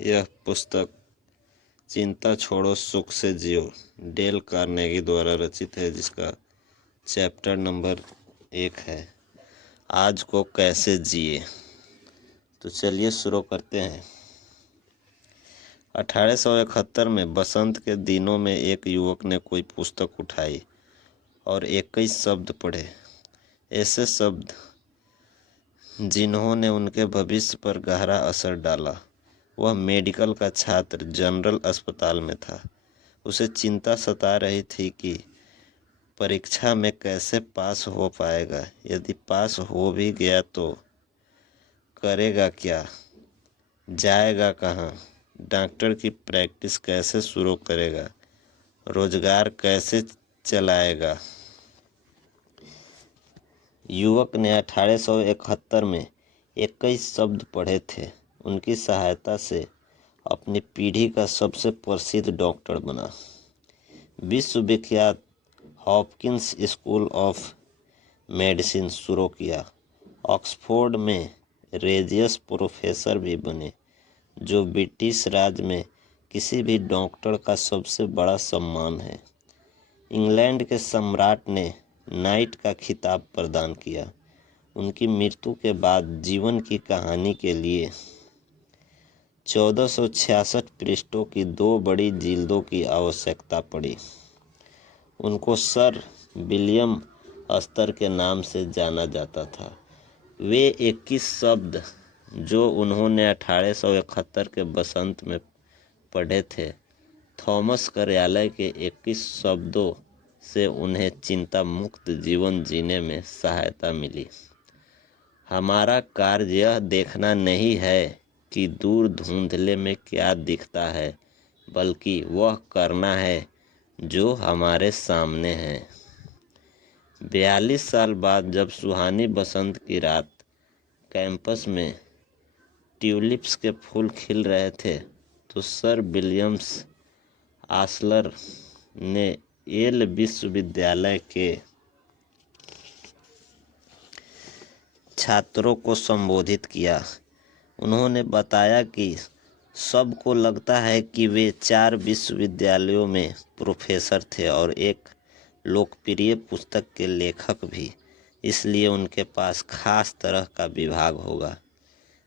यह पुस्तक चिंता छोड़ो सुख से जियो डेल कार्नेगी द्वारा रचित है, जिसका चैप्टर नंबर 1 है, आज को कैसे जिए। तो चलिए शुरू करते हैं। 1871 में बसंत के दिनों में एक युवक ने कोई पुस्तक उठाई और 21 शब्द पढ़े, ऐसे शब्द जिन्होंने उनके भविष्य पर गहरा असर डाला। वह मेडिकल का छात्र जनरल अस्पताल में था। उसे चिंता सता रही थी कि परीक्षा में कैसे पास हो पाएगा। यदि पास हो भी गया तो करेगा क्या, जाएगा कहाँ, डॉक्टर की प्रैक्टिस कैसे शुरू करेगा, रोजगार कैसे चलाएगा। युवक ने 1871 में 21 शब्द पढ़े थे। उनकी सहायता से अपनी पीढ़ी का सबसे प्रसिद्ध डॉक्टर बना। विश्वविख्यात हॉपकिंस स्कूल ऑफ मेडिसिन शुरू किया। ऑक्सफोर्ड में रेजियस प्रोफेसर भी बने, जो ब्रिटिश राज में किसी भी डॉक्टर का सबसे बड़ा सम्मान है। इंग्लैंड के सम्राट ने नाइट का खिताब प्रदान किया। उनकी मृत्यु के बाद जीवन की कहानी के लिए 1466 पृष्ठों की 2 बड़ी जिल्दों की आवश्यकता पड़ी। उनको सर विलियम अस्तर के नाम से जाना जाता था। वे 21 शब्द जो उन्होंने 1871 के बसंत में पढ़े थे, थॉमस कार्यालय के 21 शब्दों से उन्हें चिंता मुक्त जीवन जीने में सहायता मिली। हमारा कार्य यह देखना नहीं है कि दूर धुंधले में क्या दिखता है, बल्कि वह करना है जो हमारे सामने है। 42 साल बाद जब सुहानी बसंत की रात कैंपस में ट्यूलिप्स के फूल खिल रहे थे, तो सर विलियम्स आसलर ने येल विश्वविद्यालय के छात्रों को संबोधित किया। उन्होंने बताया कि सबको लगता है कि वे 4 विश्वविद्यालयों में प्रोफेसर थे और एक लोकप्रिय पुस्तक के लेखक भी, इसलिए उनके पास खास तरह का विभाग होगा।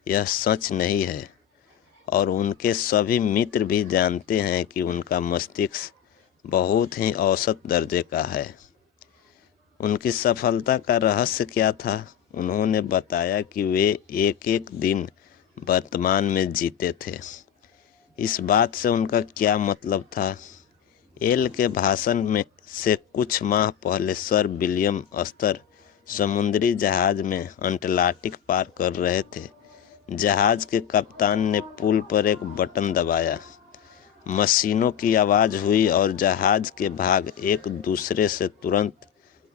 यह सच नहीं है और उनके सभी मित्र भी जानते हैं कि उनका मस्तिष्क बहुत ही औसत दर्जे का है। उनकी सफलता का रहस्य क्या था? उन्होंने बताया कि वे एक एक दिन वर्तमान में जीते थे। इस बात से उनका क्या मतलब था? एल के भाषण में से कुछ माह पहले सर विलियम अस्तर समुद्री जहाज में अटलांटिक पार कर रहे थे। जहाज के कप्तान ने पुल पर एक बटन दबाया, मशीनों की आवाज़ हुई और जहाज के भाग एक दूसरे से तुरंत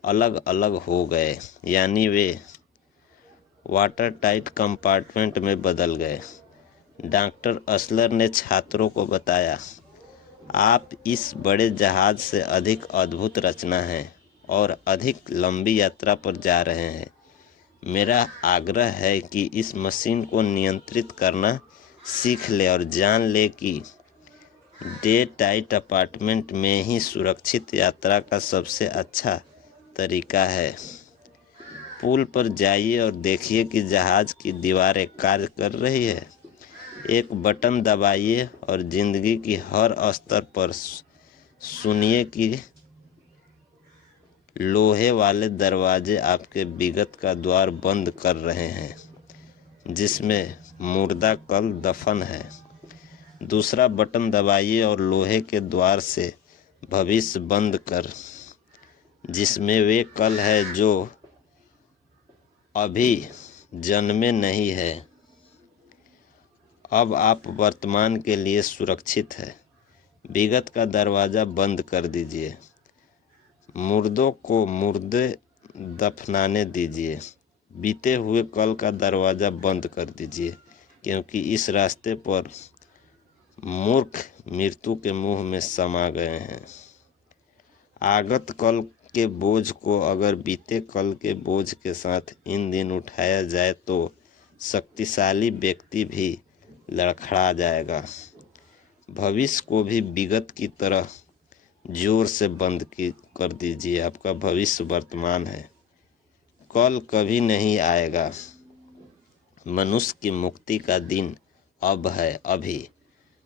अलग अलग हो गए, यानी वे वाटर टाइट कंपार्टमेंट में बदल गए। डॉक्टर अस्लर ने छात्रों को बताया, आप इस बड़े जहाज से अधिक अद्भुत रचना है और अधिक लंबी यात्रा पर जा रहे हैं। मेरा आग्रह है कि इस मशीन को नियंत्रित करना सीख ले और जान ले कि डे टाइट अपार्टमेंट में ही सुरक्षित यात्रा का सबसे अच्छा तरीका है। पुल पर जाइए और देखिए कि जहाज की दीवारें कार्य कर रही है। एक बटन दबाइए और जिंदगी की हर स्तर पर सुनिए कि लोहे वाले दरवाजे आपके विगत का द्वार बंद कर रहे हैं, जिसमें मुर्दा कल दफन है। दूसरा बटन दबाइए और लोहे के द्वार से भविष्य बंद कर, जिसमें वे कल है जो अभी जन्मे नहीं है। अब आप वर्तमान के लिए सुरक्षित है। विगत का दरवाज़ा बंद कर दीजिए। मुर्दों को मुर्दे दफनाने दीजिए। बीते हुए कल का दरवाज़ा बंद कर दीजिए, क्योंकि इस रास्ते पर मूर्ख मृत्यु के मुंह में समा गए हैं। आगत कल के बोझ को अगर बीते कल के बोझ के साथ इन दिन उठाया जाए तो शक्तिशाली व्यक्ति भी लड़खड़ा जाएगा। भविष्य को भी विगत की तरह जोर से बंद कर दीजिए। आपका भविष्य वर्तमान है, कल कभी नहीं आएगा। मनुष्य की मुक्ति का दिन अब है, अभी।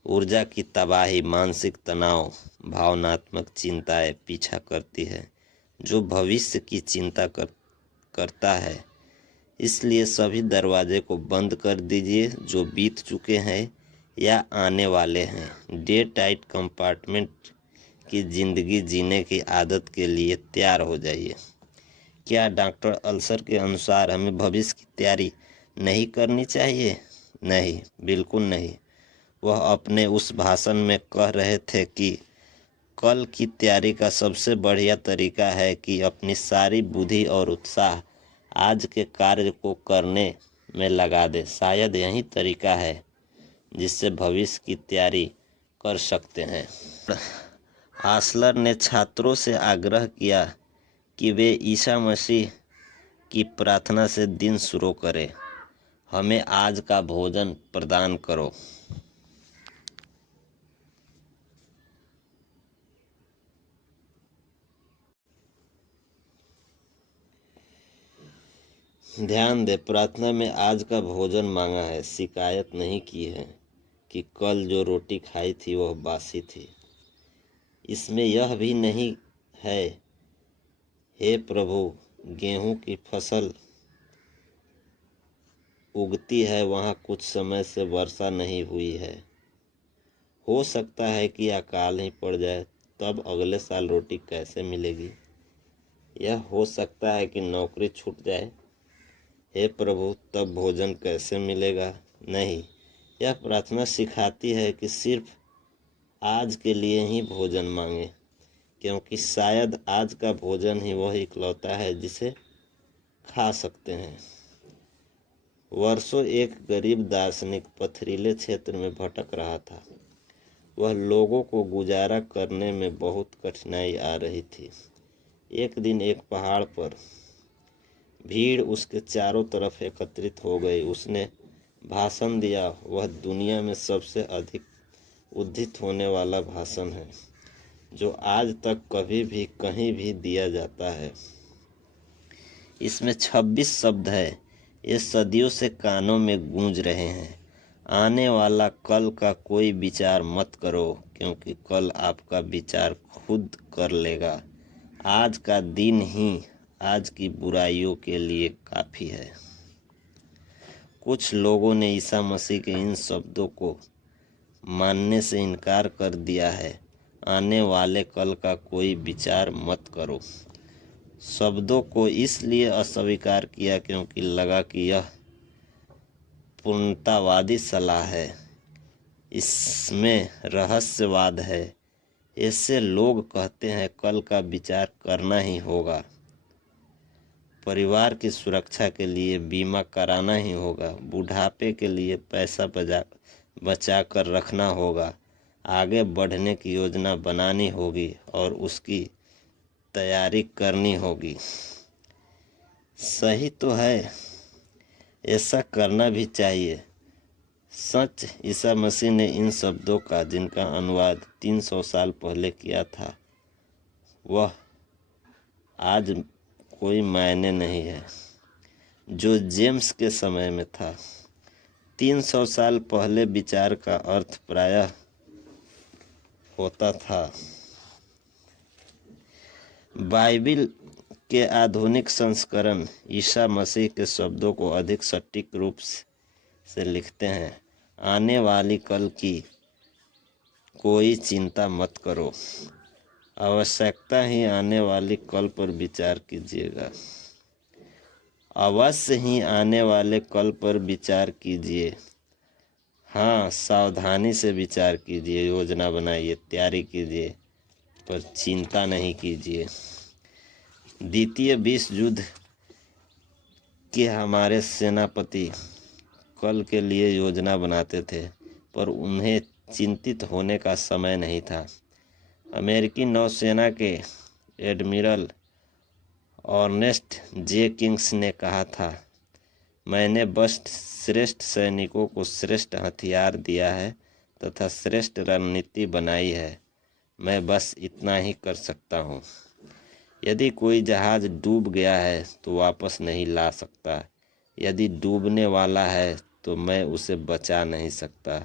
ऊर्जा की तबाही, मानसिक तनाव, भावनात्मक चिंताएं पीछा करती है जो भविष्य की चिंता करता है। इसलिए सभी दरवाजे को बंद कर दीजिए जो बीत चुके हैं या आने वाले हैं। डे टाइट कंपार्टमेंट की ज़िंदगी जीने की आदत के लिए तैयार हो जाइए। क्या डॉक्टर अल्सर के अनुसार हमें भविष्य की तैयारी नहीं करनी चाहिए? नहीं, बिल्कुल नहीं। वह अपने उस भाषण में कह रहे थे कि कल की तैयारी का सबसे बढ़िया तरीका है कि अपनी सारी बुद्धि और उत्साह आज के कार्य को करने में लगा दे। शायद यही तरीका है जिससे भविष्य की तैयारी कर सकते हैं। आसलर ने छात्रों से आग्रह किया कि वे ईसा मसीह की प्रार्थना से दिन शुरू करें, हमें आज का भोजन प्रदान करो। ध्यान दे, प्रार्थना में आज का भोजन मांगा है, शिकायत नहीं की है कि कल जो रोटी खाई थी वह बासी थी। इसमें यह भी नहीं है, हे प्रभु, गेहूं की फसल उगती है, वहाँ कुछ समय से वर्षा नहीं हुई है। हो सकता है कि अकाल ही पड़ जाए, तब अगले साल रोटी कैसे मिलेगी? यह हो सकता है कि नौकरी छूट जाए, हे प्रभु, तब भोजन कैसे मिलेगा? नहीं, यह प्रार्थना सिखाती है कि सिर्फ आज के लिए ही भोजन मांगे, क्योंकि शायद आज का भोजन ही वह इकलौता है जिसे खा सकते हैं। वर्षों एक गरीब दार्शनिक पथरीले क्षेत्र में भटक रहा था। वह लोगों को गुजारा करने में बहुत कठिनाई आ रही थी। एक दिन एक पहाड़ पर भीड़ उसके चारों तरफ एकत्रित हो गई। उसने भाषण दिया। वह दुनिया में सबसे अधिक उद्धृत होने वाला भाषण है जो आज तक कभी भी कहीं भी दिया जाता है। इसमें 26 शब्द है। ये सदियों से कानों में गूंज रहे हैं। आने वाला कल का कोई विचार मत करो, क्योंकि कल आपका विचार खुद कर लेगा। आज का दिन ही आज की बुराइयों के लिए काफ़ी है। कुछ लोगों ने ईसा मसीह के इन शब्दों को मानने से इनकार कर दिया है। आने वाले कल का कोई विचार मत करो शब्दों को इसलिए अस्वीकार किया क्योंकि लगा कि यह पूर्णतावादी सलाह है, इसमें रहस्यवाद है। इससे लोग कहते हैं कल का विचार करना ही होगा, परिवार की सुरक्षा के लिए बीमा कराना ही होगा, बुढ़ापे के लिए पैसा बचा कर रखना होगा, आगे बढ़ने की योजना बनानी होगी और उसकी तैयारी करनी होगी। सही तो है, ऐसा करना भी चाहिए। सच, ईसा मसीह ने इन शब्दों का, जिनका अनुवाद 300 साल पहले किया था, वह आज कोई मायने नहीं है जो जेम्स के समय में था। 300 साल पहले विचार का अर्थ प्रायः होता था। बाइबिल के आधुनिक संस्करण ईसा मसीह के शब्दों को अधिक सटीक रूप से लिखते हैं। आने वाली कल की कोई चिंता मत करो, आवश्यकता ही आने वाली कल पर विचार कीजिएगा। अवश्य ही आने वाले कल पर विचार कीजिए। हाँ, सावधानी से विचार कीजिए, योजना बनाइए, तैयारी कीजिए, पर चिंता नहीं कीजिए। द्वितीय विश्व युद्ध के हमारे सेनापति कल के लिए योजना बनाते थे, पर उन्हें चिंतित होने का समय नहीं था। अमेरिकी नौसेना के एडमिरल अर्नेस्ट जे किंग्स ने कहा था, मैंने बस श्रेष्ठ सैनिकों को श्रेष्ठ हथियार दिया है तथा श्रेष्ठ रणनीति बनाई है। मैं बस इतना ही कर सकता हूँ। यदि कोई जहाज डूब गया है तो वापस नहीं ला सकता। यदि डूबने वाला है तो मैं उसे बचा नहीं सकता।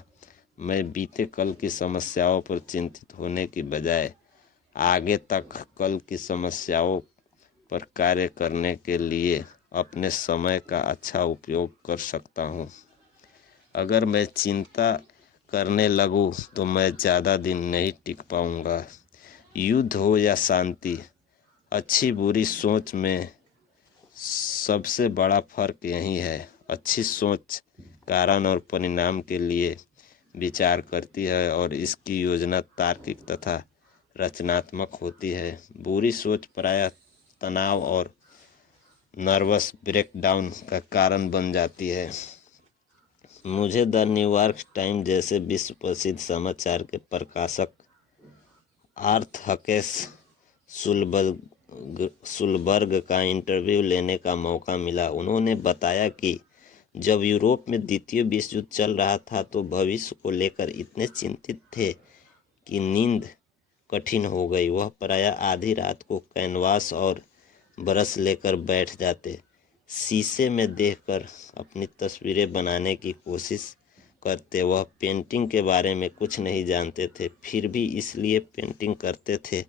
मैं बीते कल की समस्याओं पर चिंतित होने की बजाय आगे तक कल की समस्याओं पर कार्य करने के लिए अपने समय का अच्छा उपयोग कर सकता हूँ। अगर मैं चिंता करने लगूँ तो मैं ज़्यादा दिन नहीं टिक पाऊँगा। युद्ध हो या शांति, अच्छी बुरी सोच में सबसे बड़ा फर्क यही है। अच्छी सोच कारण और परिणाम के लिए विचार करती है और इसकी योजना तार्किक तथा रचनात्मक होती है। बुरी सोच प्रायः तनाव और नर्वस ब्रेकडाउन का कारण बन जाती है। मुझे द न्यूयॉर्क टाइम्स जैसे विश्व प्रसिद्ध समाचार के प्रकाशक आर्थ हकेस सुलबर्ग का इंटरव्यू लेने का मौका मिला। उन्होंने बताया कि जब यूरोप में द्वितीय विश्व युद्ध चल रहा था तो भविष्य को लेकर इतने चिंतित थे कि नींद कठिन हो गई। वह प्रायः आधी रात को कैनवास और ब्रश लेकर बैठ जाते, शीशे में देखकर अपनी तस्वीरें बनाने की कोशिश करते। वह पेंटिंग के बारे में कुछ नहीं जानते थे, फिर भी इसलिए पेंटिंग करते थे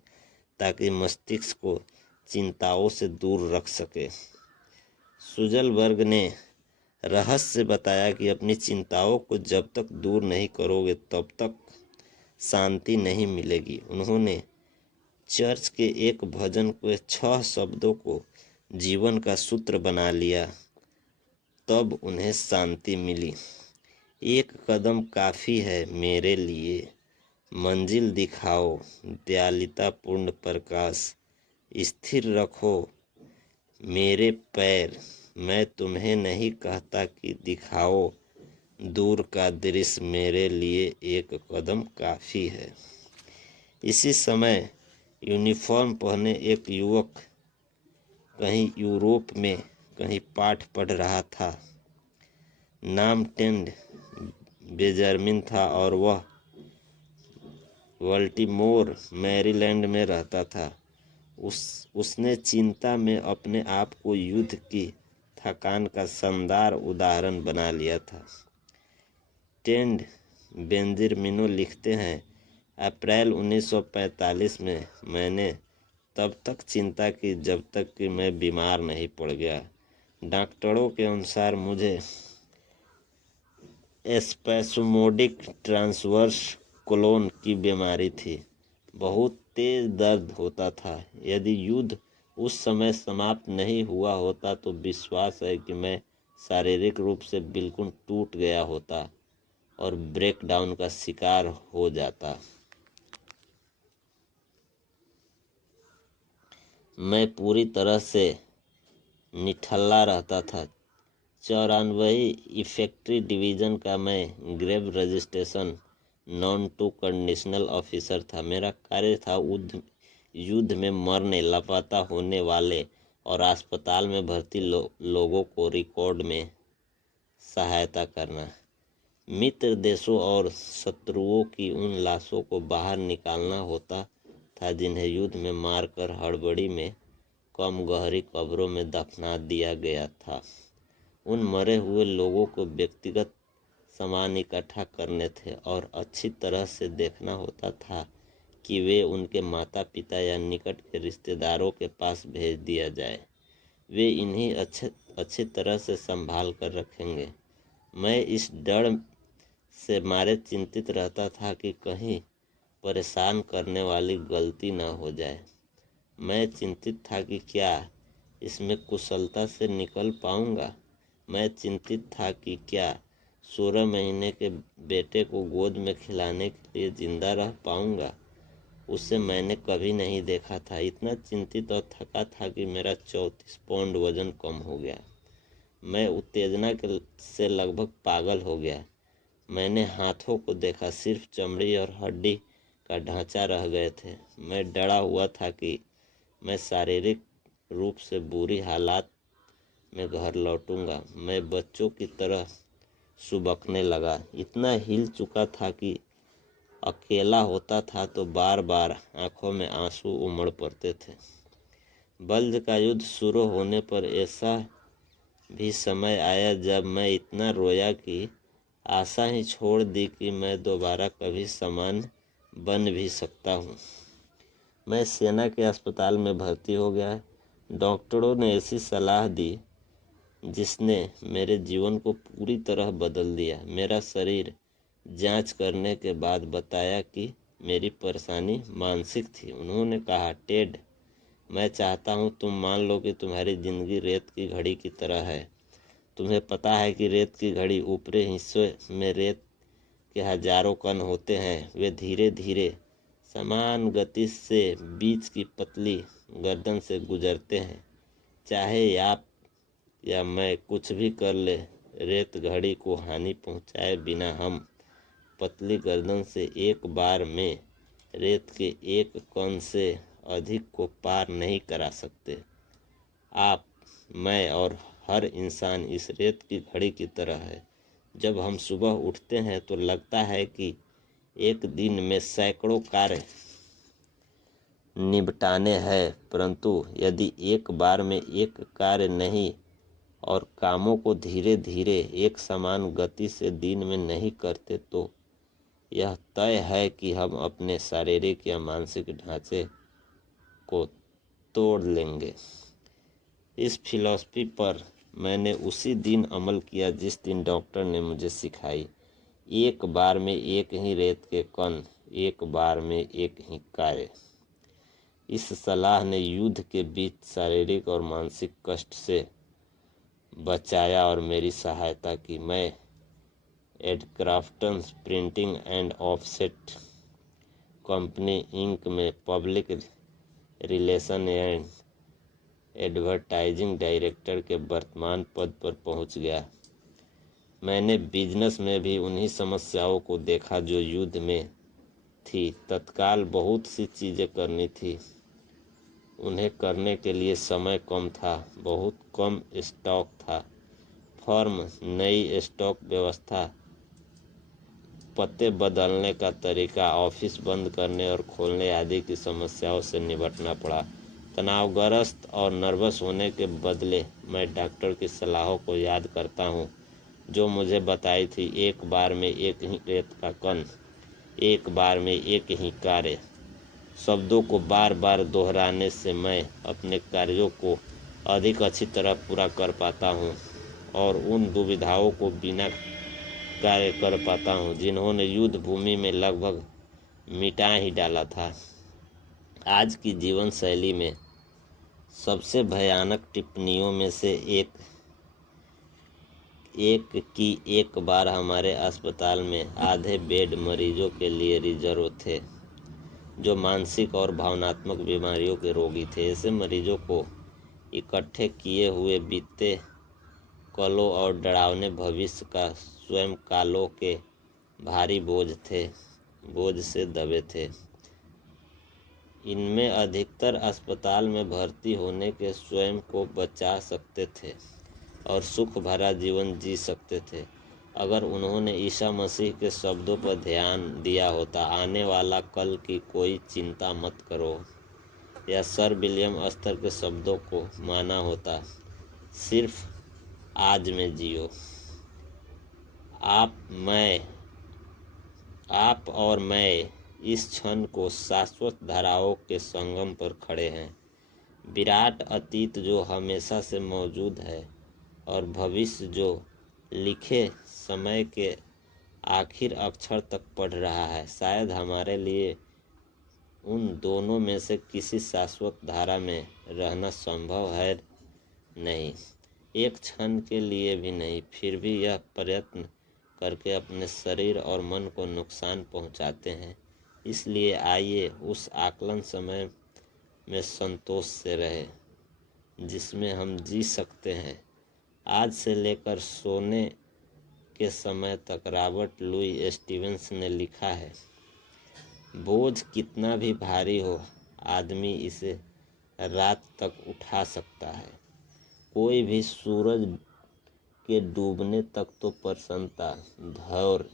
ताकि मस्तिष्क को चिंताओं से दूर रख सके। सुजलबर्ग ने रहस्य बताया कि अपनी चिंताओं को जब तक दूर नहीं करोगे तब तक शांति नहीं मिलेगी। उन्होंने चर्च के एक भजन के 6 शब्दों को जीवन का सूत्र बना लिया, तब उन्हें शांति मिली। एक कदम काफ़ी है मेरे लिए, मंजिल दिखाओ दयालुतापूर्ण प्रकाश, स्थिर रखो मेरे पैर, मैं तुम्हें नहीं कहता कि दिखाओ दूर का दृश्य, मेरे लिए एक कदम काफ़ी है। इसी समय यूनिफॉर्म पहने एक युवक कहीं यूरोप में कहीं पाठ पढ़ रहा था। नाम टेड बेंजामिन था और वह बल्टीमोर मैरीलैंड में रहता था। उसने चिंता में अपने आप को युद्ध की थकान का शानदार उदाहरण बना लिया था। टेड बेंजामिन लिखते हैं, अप्रैल 1945 में मैंने तब तक चिंता की जब तक कि मैं बीमार नहीं पड़ गया। डॉक्टरों के अनुसार मुझे स्पैस्मोडिक ट्रांसवर्स कोलोन की बीमारी थी। बहुत तेज दर्द होता था। यदि युद्ध उस समय समाप्त नहीं हुआ होता तो विश्वास है कि मैं शारीरिक रूप से बिल्कुल टूट गया होता और ब्रेकडाउन का शिकार हो जाता। मैं पूरी तरह से निठल्ला रहता था। 94वीं इन्फेंट्री डिवीज़न का मैं grave registration non to conditional officer था। मेरा कार्य था युद्ध में मरने लापता होने वाले और अस्पताल में भर्ती लोगों को रिकॉर्ड में सहायता करना। मित्र देशों और शत्रुओं की उन लाशों को बाहर निकालना होता था जिन्हें युद्ध में मारकर हड़बड़ी में कम गहरी कब्रों में दफना दिया गया था। उन मरे हुए लोगों को व्यक्तिगत सामान इकट्ठा करने थे और अच्छी तरह से देखना होता था कि वे उनके माता पिता या निकट के रिश्तेदारों के पास भेज दिया जाए। वे इन्हें अच्छी तरह से संभाल कर रखेंगे। मैं इस डर से मारे चिंतित रहता था कि कहीं परेशान करने वाली गलती न हो जाए। मैं चिंतित था कि क्या इसमें कुशलता से निकल पाऊंगा। मैं चिंतित था कि क्या 16 महीने के बेटे को गोद में खिलाने के लिए जिंदा रह पाऊंगा। उसे मैंने कभी नहीं देखा था। इतना चिंतित और थका था कि मेरा 34 पाउंड वजन कम हो गया। मैं उत्तेजना से लगभग पागल हो गया। मैंने हाथों को देखा, सिर्फ चमड़ी और हड्डी का ढांचा रह गए थे। मैं डरा हुआ था कि मैं शारीरिक रूप से बुरी हालात मैं घर लौटूंगा। मैं बच्चों की तरह सुबकने लगा। इतना हिल चुका था कि अकेला होता था तो बार बार आंखों में आंसू उमड़ पड़ते थे। बल्ज का युद्ध शुरू होने पर ऐसा भी समय आया जब मैं इतना रोया कि आशा ही छोड़ दी कि मैं दोबारा कभी सामान्य बन भी सकता हूँ। मैं सेना के अस्पताल में भर्ती हो गया। डॉक्टरों ने ऐसी सलाह दी जिसने मेरे जीवन को पूरी तरह बदल दिया। मेरा शरीर जांच करने के बाद बताया कि मेरी परेशानी मानसिक थी। उन्होंने कहा, टेड, मैं चाहता हूँ तुम मान लो कि तुम्हारी ज़िंदगी रेत की घड़ी की तरह है। तुम्हें पता है कि रेत की घड़ी ऊपरी हिस्से में रेत के हजारों कण होते हैं। वे धीरे धीरे समान गति से बीच की पतली गर्दन से गुजरते हैं। चाहे आप या मैं कुछ भी कर ले, रेत घड़ी को हानि पहुंचाए बिना हम पतली गर्दन से एक बार में रेत के एक कण से अधिक को पार नहीं करा सकते। आप, मैं और हर इंसान इस रेत की घड़ी की तरह है। जब हम सुबह उठते हैं तो लगता है कि एक दिन में सैकड़ों कार्य निपटाने हैं, परंतु यदि एक बार में एक कार्य नहीं और कामों को धीरे धीरे एक समान गति से दिन में नहीं करते तो यह तय है कि हम अपने शारीरिक या मानसिक ढांचे को तोड़ लेंगे। इस फिलॉसफी पर मैंने उसी दिन अमल किया जिस दिन डॉक्टर ने मुझे सिखाई। एक बार में एक ही रेत के कण, एक बार में एक ही कार्य। इस सलाह ने युद्ध के बीच शारीरिक और मानसिक कष्ट से बचाया और मेरी सहायता की। मैं Adcrafton printing and offset company inc में public relation and advertising director के वर्तमान पद पर पहुंच गया। मैंने बिजनेस में भी उन्हीं समस्याओं को देखा जो युद्ध में थी। तत्काल बहुत सी चीज़ें करनी थी। उन्हें करने के लिए समय कम था, बहुत कम स्टॉक था। फर्म, नई स्टॉक व्यवस्था, पते बदलने का तरीका, ऑफिस बंद करने और खोलने आदि की समस्याओं से निपटना पड़ा। तनावग्रस्त और नर्वस होने के बदले मैं डॉक्टर की सलाहों को याद करता हूँ जो मुझे बताई थी, एक बार में एक ही रेत का कण, एक बार में एक ही कार्य। शब्दों को बार बार दोहराने से मैं अपने कार्यों को अधिक अच्छी तरह पूरा कर पाता हूँ और उन दुविधाओं को बिना कार्य कर पाता हूँ जिन्होंने युद्ध भूमि में लगभग मिटा ही डाला था। आज की जीवन शैली में सबसे भयानक टिप्पणियों में से एक कि एक बार हमारे अस्पताल में आधे बेड मरीजों के लिए रिजर्व थे जो मानसिक और भावनात्मक बीमारियों के रोगी थे। ऐसे मरीजों को इकट्ठे किए हुए बीते कलों और डरावने भविष्य का स्वयं कालों के भारी बोझ से दबे थे। इनमें अधिकतर अस्पताल में भर्ती होने के स्वयं को बचा सकते थे और सुख भरा जीवन जी सकते थे अगर उन्होंने ईसा मसीह के शब्दों पर ध्यान दिया होता, आने वाला कल की कोई चिंता मत करो, या सर विलियम अस्तर के शब्दों को माना होता, सिर्फ आज में जियो। आप और मैं इस क्षण को शाश्वत धाराओं के संगम पर खड़े हैं। विराट अतीत जो हमेशा से मौजूद है और भविष्य जो लिखे समय के आखिर अक्षर तक पढ़ रहा है। शायद हमारे लिए उन दोनों में से किसी शाश्वत धारा में रहना संभव है नहीं, एक क्षण के लिए भी नहीं। फिर भी यह प्रयत्न करके अपने शरीर और मन को नुकसान पहुंचाते हैं। इसलिए आइए उस आकलन समय में संतोष से रहे जिसमें हम जी सकते हैं। आज से लेकर सोने के समय तक। रॉबर्ट लुई स्टीवेंस ने लिखा है, बोझ कितना भी भारी हो, आदमी इसे रात तक उठा सकता है। कोई भी सूरज के डूबने तक तो प्रसन्नता, धैर्य,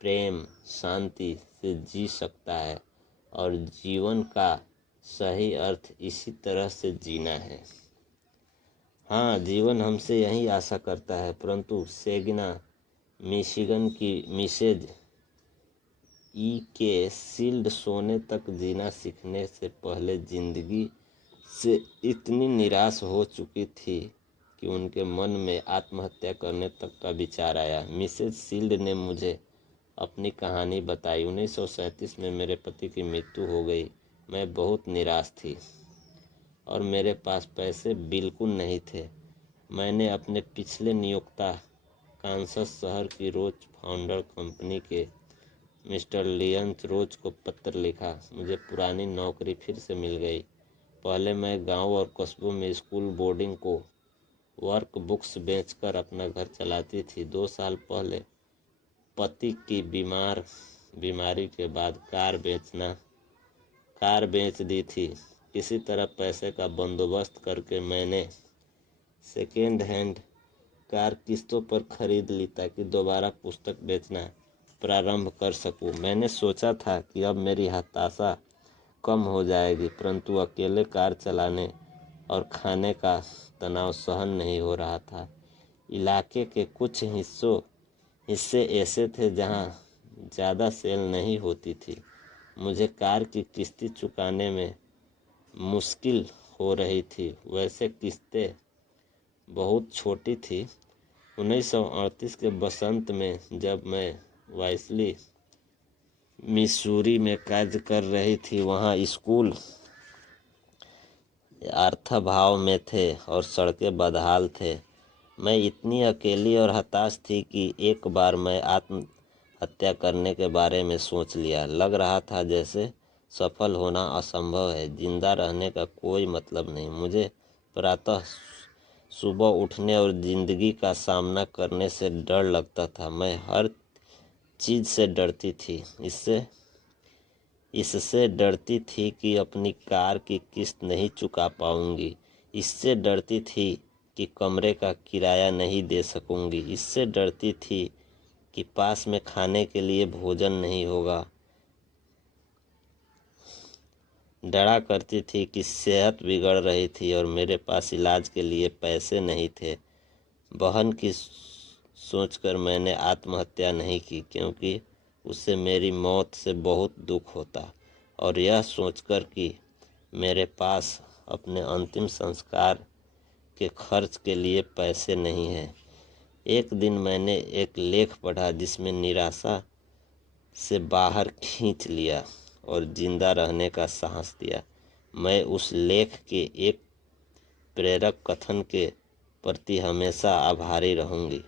प्रेम, शांति से जी सकता है और जीवन का सही अर्थ इसी तरह से जीना है। हाँ, जीवन हमसे यही आशा करता है, परंतु सेगिना मिशिगन की मिसेज ई के शील्ड सोने तक जीना सीखने से पहले जिंदगी से इतनी निराश हो चुकी थी कि उनके मन में आत्महत्या करने तक का विचार आया। मिसेज शील्ड ने मुझे अपनी कहानी बताई। 1937 में मेरे पति की मृत्यु हो गई। मैं बहुत निराश थी और मेरे पास पैसे बिल्कुल नहीं थे। मैंने अपने पिछले नियोक्ता कांसस शहर की रोज फाउंडर कंपनी के मिस्टर लियंस रोज को पत्र लिखा। मुझे पुरानी नौकरी फिर से मिल गई। पहले मैं गांव और कस्बों में स्कूल बोर्डिंग को वर्क बुक्स बेचकर अपना घर चलाती थी। 2 साल पहले पति की बीमारी के बाद कार बेच दी थी। किसी तरह पैसे का बंदोबस्त करके मैंने सेकेंड हैंड कार किस्तों पर खरीद ली ताकि दोबारा पुस्तक बेचना प्रारंभ कर सकूं। मैंने सोचा था कि अब मेरी हताशा कम हो जाएगी, परंतु अकेले कार चलाने और खाने का तनाव सहन नहीं हो रहा था। इलाके के कुछ हिस्से ऐसे थे जहां ज़्यादा सेल नहीं होती थी। मुझे कार की किस्तें चुकाने में मुश्किल हो रही थी। वैसे किस्तें बहुत छोटी थी। 1938 के बसंत में जब मैं वाइसली मिसूरी में कार्य कर रही थी, वहाँ स्कूल अर्थाभाव में थे और सड़कें बदहाल थे। मैं इतनी अकेली और हताश थी कि एक बार मैं आत्महत्या करने के बारे में सोच लिया। लग रहा था जैसे सफल होना असंभव है, जिंदा रहने का कोई मतलब नहीं। मुझे प्रातः सुबह उठने और जिंदगी का सामना करने से डर लगता था। मैं हर चीज़ से डरती थी। इससे डरती थी कि अपनी कार की किस्त नहीं चुका पाऊंगी। इससे डरती थी कि कमरे का किराया नहीं दे सकूंगी। इससे डरती थी कि पास में खाने के लिए भोजन नहीं होगा। डरा करती थी कि सेहत बिगड़ रही थी और मेरे पास इलाज के लिए पैसे नहीं थे। बहन की सोचकर मैंने आत्महत्या नहीं की, क्योंकि उससे मेरी मौत से बहुत दुख होता, और यह सोचकर कि मेरे पास अपने अंतिम संस्कार के खर्च के लिए पैसे नहीं हैं। एक दिन मैंने एक लेख पढ़ा जिसमें निराशा से बाहर खींच लिया और जिंदा रहने का साहस दिया। मैं उस लेख के एक प्रेरक कथन के प्रति हमेशा आभारी रहूंगी।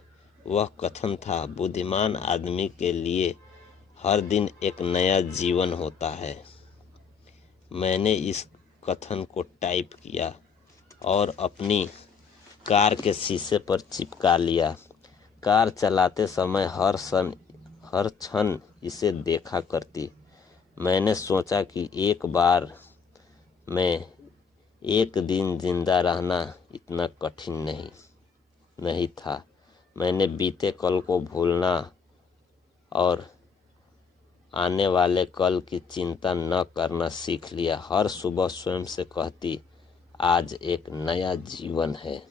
वह कथन था, बुद्धिमान आदमी के लिए हर दिन एक नया जीवन होता है। मैंने इस कथन को टाइप किया और अपनी कार के शीशे पर चिपका लिया। कार चलाते समय हर क्षण इसे देखा करती। मैंने सोचा कि एक बार में एक दिन जिंदा रहना इतना कठिन नहीं था। मैंने बीते कल को भूलना और आने वाले कल की चिंता न करना सीख लिया। हर सुबह स्वयं से कहती, आज एक नया जीवन है।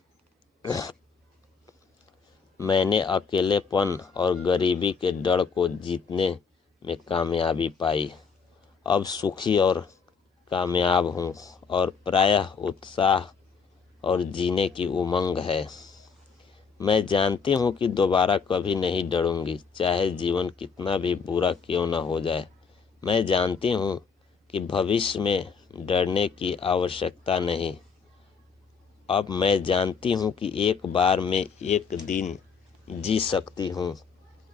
मैंने अकेलेपन और गरीबी के डर को जीतने में कामयाबी पाई। अब सुखी और कामयाब हूँ और प्रायः उत्साह और जीने की उमंग है। मैं जानती हूँ कि दोबारा कभी नहीं डरूंगी, चाहे जीवन कितना भी बुरा क्यों न हो जाए। मैं जानती हूँ कि भविष्य में डरने की आवश्यकता नहीं। अब मैं जानती हूँ कि एक बार में एक दिन जी सकती हूँ,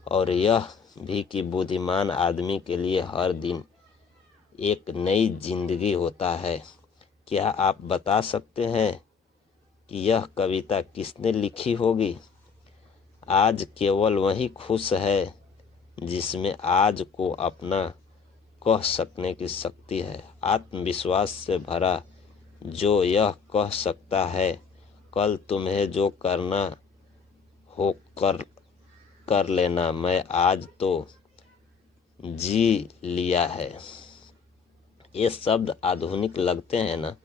और यह भी कि बुद्धिमान आदमी के लिए हर दिन एक नई जिंदगी होता है। क्या आप बता सकते हैं कि यह कविता किसने लिखी होगी? आज केवल वही खुश है जिसमें आज को अपना कह सकने की शक्ति है। आत्मविश्वास से भरा जो यह कह सकता है, कल तुम्हें जो करना हो कर लेना, मैं आज तो जी लिया है। ये शब्द आधुनिक लगते हैं ना,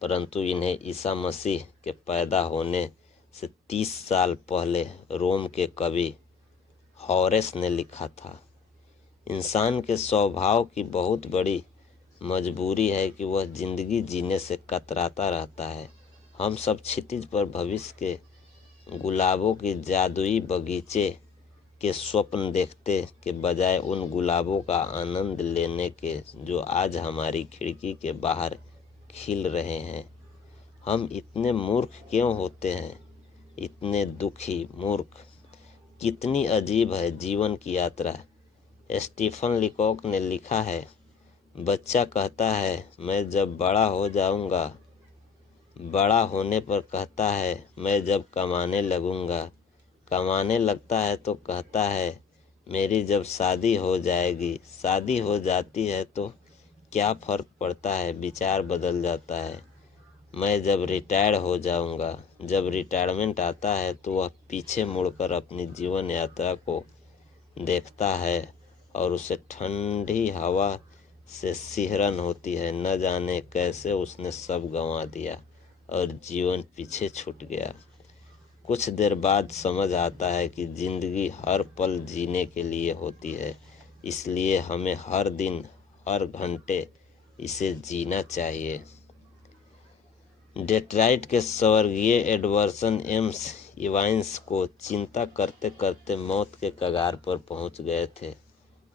परंतु इन्हें ईसा मसीह के पैदा होने से 30 साल पहले रोम के कवि हॉरेस ने लिखा था। इंसान के स्वभाव की बहुत बड़ी मजबूरी है कि वह जिंदगी जीने से कतराता रहता है। हम सब क्षितिज पर भविष्य के गुलाबों की जादुई बगीचे के स्वप्न देखते के बजाय उन गुलाबों का आनंद लेने के जो आज हमारी खिड़की के बाहर खिल रहे हैं। हम इतने मूर्ख क्यों होते हैं, इतने दुखी मूर्ख। कितनी अजीब है जीवन की यात्रा। स्टीफन लीकॉक ने लिखा है, बच्चा कहता है मैं जब बड़ा हो जाऊंगा, बड़ा होने पर कहता है मैं जब कमाने लगूंगा, कमाने लगता है तो कहता है मेरी जब शादी हो जाएगी, शादी हो जाती है तो क्या फ़र्क पड़ता है, विचार बदल जाता है। मैं जब रिटायर हो जाऊंगा, जब रिटायरमेंट आता है तो वह पीछे मुड़कर अपनी जीवन यात्रा को देखता है और उसे ठंडी हवा से सिहरन होती है। न जाने कैसे उसने सब गंवा दिया और जीवन पीछे छूट गया। कुछ देर बाद समझ आता है कि जिंदगी हर पल जीने के लिए होती है, इसलिए हमें हर दिन हर घंटे इसे जीना चाहिए। डेट्राइट के स्वर्गीय एडवर्सन एम्स इवांस को चिंता करते करते मौत के कगार पर पहुंच गए थे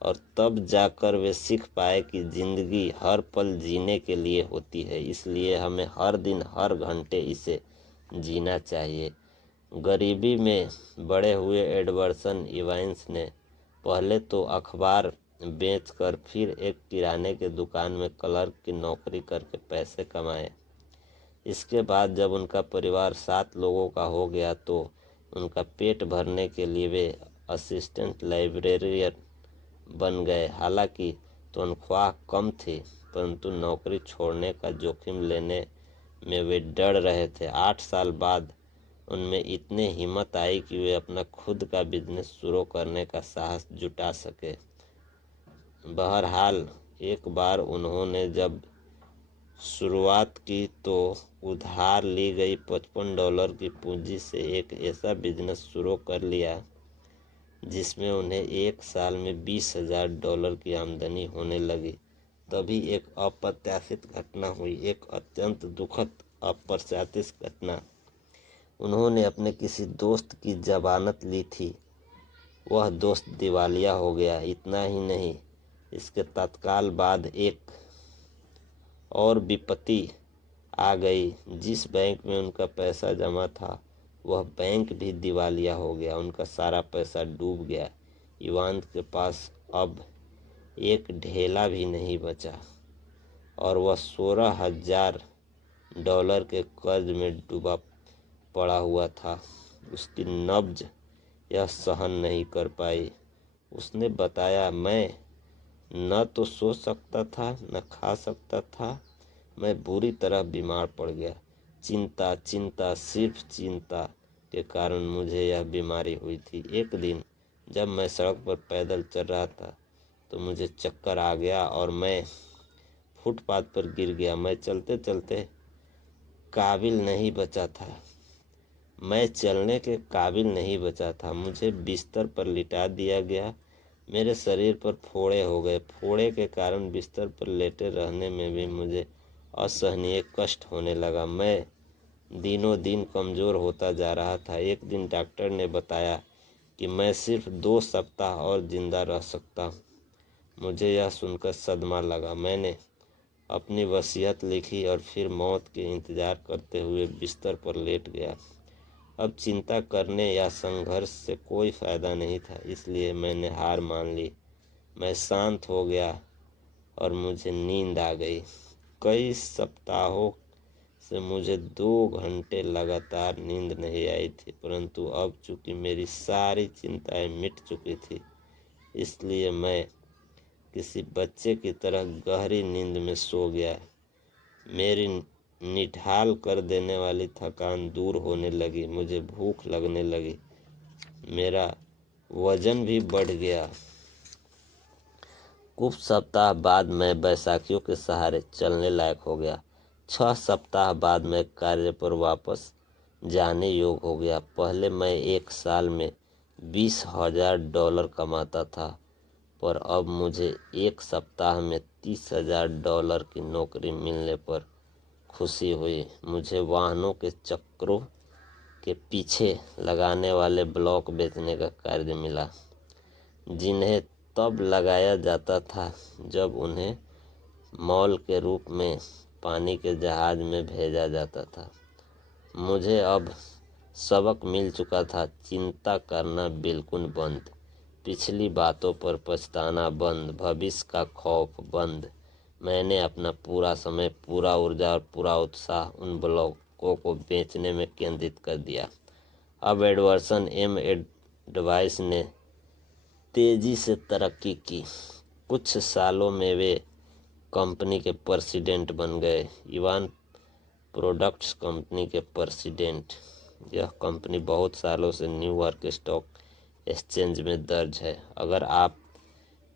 और तब जाकर वे सीख पाए कि जिंदगी हर पल जीने के लिए होती है, इसलिए हमें हर दिन हर घंटे इसे जीना चाहिए। गरीबी में बड़े हुए एडवर्सन इवांस ने पहले तो अखबार बेचकर फिर एक किराने के दुकान में क्लर्क की नौकरी करके पैसे कमाए। इसके बाद जब उनका परिवार 7 लोगों का हो गया तो उनका पेट भरने के लिए वे असिस्टेंट लाइब्रेरियन बन गए। हालांकि तनख्वाह कम थी, परंतु नौकरी छोड़ने का जोखिम लेने में वे डर रहे थे। 8 साल बाद उनमें इतने हिम्मत आई कि वे अपना खुद का बिजनेस शुरू करने का साहस जुटा सके। बहरहाल एक बार उन्होंने जब शुरुआत की तो उधार ली गई $55 की पूंजी से एक ऐसा बिजनेस शुरू कर लिया जिसमें उन्हें एक साल में $20,000 की आमदनी होने लगी। तभी एक अप्रत्याशित घटना हुई, एक अत्यंत दुखद अप्रत्याशित घटना। उन्होंने अपने किसी दोस्त की जमानत ली थी, वह दोस्त दिवालिया हो गया। इतना ही नहीं, इसके तत्काल बाद एक और विपत्ति आ गई। जिस बैंक में उनका पैसा जमा था वह बैंक भी दिवालिया हो गया, उनका सारा पैसा डूब गया। इवांस के पास अब एक ढेला भी नहीं बचा और वह $16,000 के कर्ज में डूबा पड़ा हुआ था। उसकी नब्ज यह सहन नहीं कर पाई। उसने बताया, मैं न तो सो सकता था न खा सकता था, मैं बुरी तरह बीमार पड़ गया। चिंता चिंता सिर्फ चिंता के कारण मुझे यह बीमारी हुई थी। एक दिन जब मैं सड़क पर पैदल चल रहा था तो मुझे चक्कर आ गया और मैं फुटपाथ पर गिर गया। मैं चलते चलते काबिल नहीं बचा था, मैं चलने के काबिल नहीं बचा था। मुझे बिस्तर पर लिटा दिया गया। मेरे शरीर पर फोड़े हो गए। फोड़े के कारण बिस्तर पर लेटे रहने में भी मुझे असहनीय कष्ट होने लगा। मैं दिनों दिन कमज़ोर होता जा रहा था। एक दिन डॉक्टर ने बताया कि मैं सिर्फ 2 सप्ताह और जिंदा रह सकता हूँ। मुझे यह सुनकर सदमा लगा। मैंने अपनी वसीयत लिखी और फिर मौत के इंतज़ार करते हुए बिस्तर पर लेट गया। अब चिंता करने या संघर्ष से कोई फ़ायदा नहीं था, इसलिए मैंने हार मान ली। मैं शांत हो गया और मुझे नींद आ गई। कई सप्ताहों से मुझे 2 घंटे लगातार नींद नहीं आई थी, परंतु अब चूंकि मेरी सारी चिंताएं मिट चुकी थी, इसलिए मैं किसी बच्चे की तरह गहरी नींद में सो गया। निढाल कर देने वाली थकान दूर होने लगी। मुझे भूख लगने लगी। मेरा वजन भी बढ़ गया। कुछ सप्ताह बाद मैं बैसाखियों के सहारे चलने लायक हो गया। 6 सप्ताह बाद मैं कार्य पर वापस जाने योग्य हो गया। पहले मैं एक साल में $20,000 कमाता था, पर अब मुझे एक सप्ताह में $30,000 की नौकरी मिलने पर खुशी हुई। मुझे वाहनों के चक्रों के पीछे लगाने वाले ब्लॉक बेचने का कार्य मिला, जिन्हें तब लगाया जाता था जब उन्हें मॉल के रूप में पानी के जहाज में भेजा जाता था। मुझे अब सबक मिल चुका था। चिंता करना बिल्कुल बंद, पिछली बातों पर पछताना बंद, भविष्य का खौफ बंद। मैंने अपना पूरा समय, पूरा ऊर्जा और पूरा उत्साह उन ब्लॉकों को बेचने में केंद्रित कर दिया। अब एडवर्सन एम एडवाइस ने तेजी से तरक्की की। कुछ सालों में वे कंपनी के प्रेसिडेंट बन गए, इवान प्रोडक्ट्स कंपनी के प्रेसिडेंट। यह कंपनी बहुत सालों से न्यूयॉर्क स्टॉक एक्सचेंज में दर्ज है। अगर आप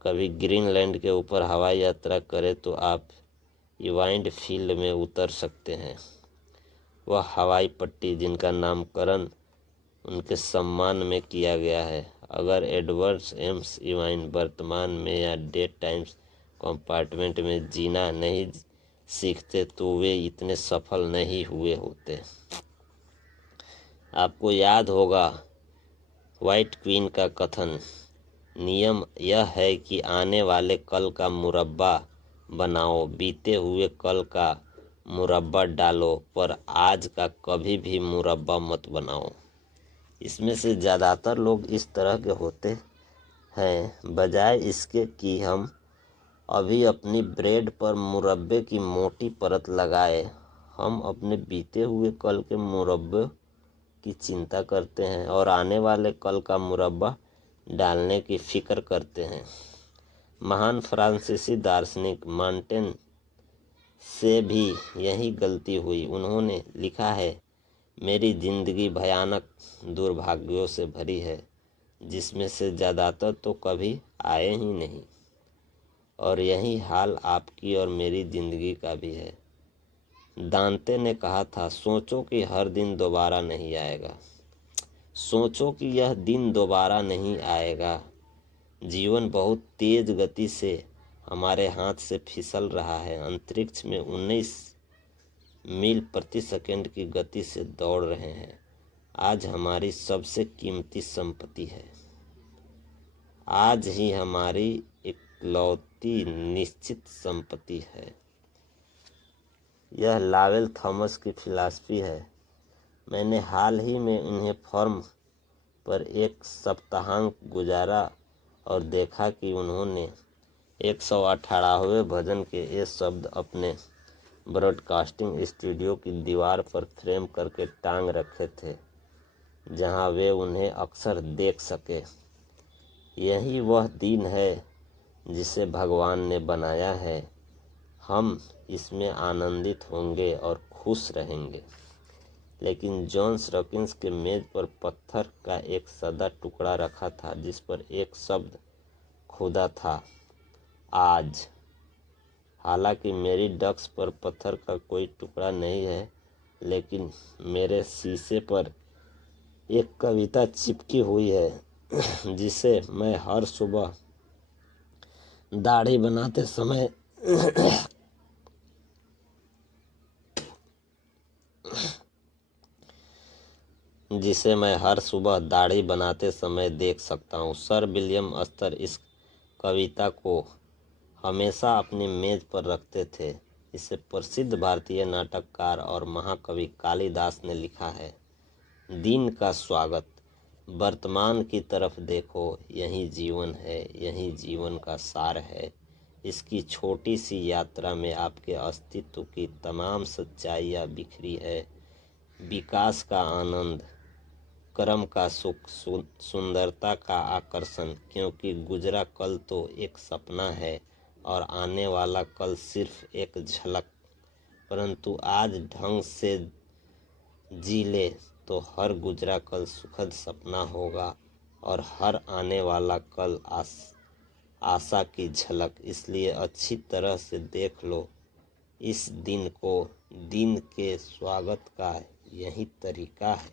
कभी ग्रीनलैंड के ऊपर हवाई यात्रा करें तो आप इवाइंड फील्ड में उतर सकते हैं। वह हवाई पट्टी जिनका नामकरण उनके सम्मान में किया गया है। अगर एडवर्ड एम्स इवाइन वर्तमान में या डे टाइम्स कंपार्टमेंट में जीना नहीं सीखते तो वे इतने सफल नहीं हुए होते। आपको याद होगा व्हाइट क्वीन का कथन, नियम यह है कि आने वाले कल का मुरब्बा बनाओ, बीते हुए कल का मुरब्बा डालो, पर आज का कभी भी मुरब्बा मत बनाओ। इसमें से ज़्यादातर लोग इस तरह के होते हैं। बजाय इसके कि हम अभी अपनी ब्रेड पर मुरब्बे की मोटी परत लगाए, हम अपने बीते हुए कल के मुरब्बे की चिंता करते हैं और आने वाले कल का मुरब्बा डालने की फिक्र करते हैं। महान फ्रांसीसी दार्शनिक मॉन्टेन से भी यही गलती हुई। उन्होंने लिखा है, मेरी जिंदगी भयानक दुर्भाग्यों से भरी है, जिसमें से ज़्यादातर तो कभी आए ही नहीं। और यही हाल आपकी और मेरी जिंदगी का भी है। दांते ने कहा था, सोचो कि हर दिन दोबारा नहीं आएगा। सोचो कि यह दिन दोबारा नहीं आएगा। जीवन बहुत तेज गति से हमारे हाथ से फिसल रहा है। अंतरिक्ष में 19 मील प्रति सेकंड की गति से दौड़ रहे हैं। आज हमारी सबसे कीमती संपत्ति है। आज ही हमारी इकलौती निश्चित संपत्ति है। यह लावेल थॉमस की फिलॉसफी है। मैंने हाल ही में उन्हें फॉर्म पर एक सप्ताहांत गुजारा और देखा कि उन्होंने 118वें भजन के ये शब्द अपने ब्रॉडकास्टिंग स्टूडियो की दीवार पर फ्रेम करके टांग रखे थे, जहां वे उन्हें अक्सर देख सके। यही वह दिन है जिसे भगवान ने बनाया है। हम इसमें आनंदित होंगे और खुश रहेंगे। लेकिन जॉन्स रॉकिंस के मेज पर पत्थर का एक सादा टुकड़ा रखा था, जिस पर एक शब्द खुदा था, आज। हालांकि मेरी डेस्क पर पत्थर का कोई टुकड़ा नहीं है, लेकिन मेरे शीशे पर एक कविता चिपकी हुई है जिसे मैं हर सुबह दाढ़ी बनाते समय देख सकता हूँ। सर विलियम अस्तर इस कविता को हमेशा अपनी मेज पर रखते थे। इसे प्रसिद्ध भारतीय नाटककार और महाकवि कालिदास ने लिखा है। दिन का स्वागत, वर्तमान की तरफ देखो, यही जीवन है, यही जीवन का सार है। इसकी छोटी सी यात्रा में आपके अस्तित्व की तमाम सच्चाइयाँ बिखरी है। विकास का आनंद, कर्म का सुख, सुंदरता का आकर्षण, क्योंकि गुजरा कल तो एक सपना है और आने वाला कल सिर्फ एक झलक। परंतु आज ढंग से जी ले तो हर गुजरा कल सुखद सपना होगा और हर आने वाला कल आशा की झलक। इसलिए अच्छी तरह से देख लो इस दिन को। दिन के स्वागत का यही तरीका है।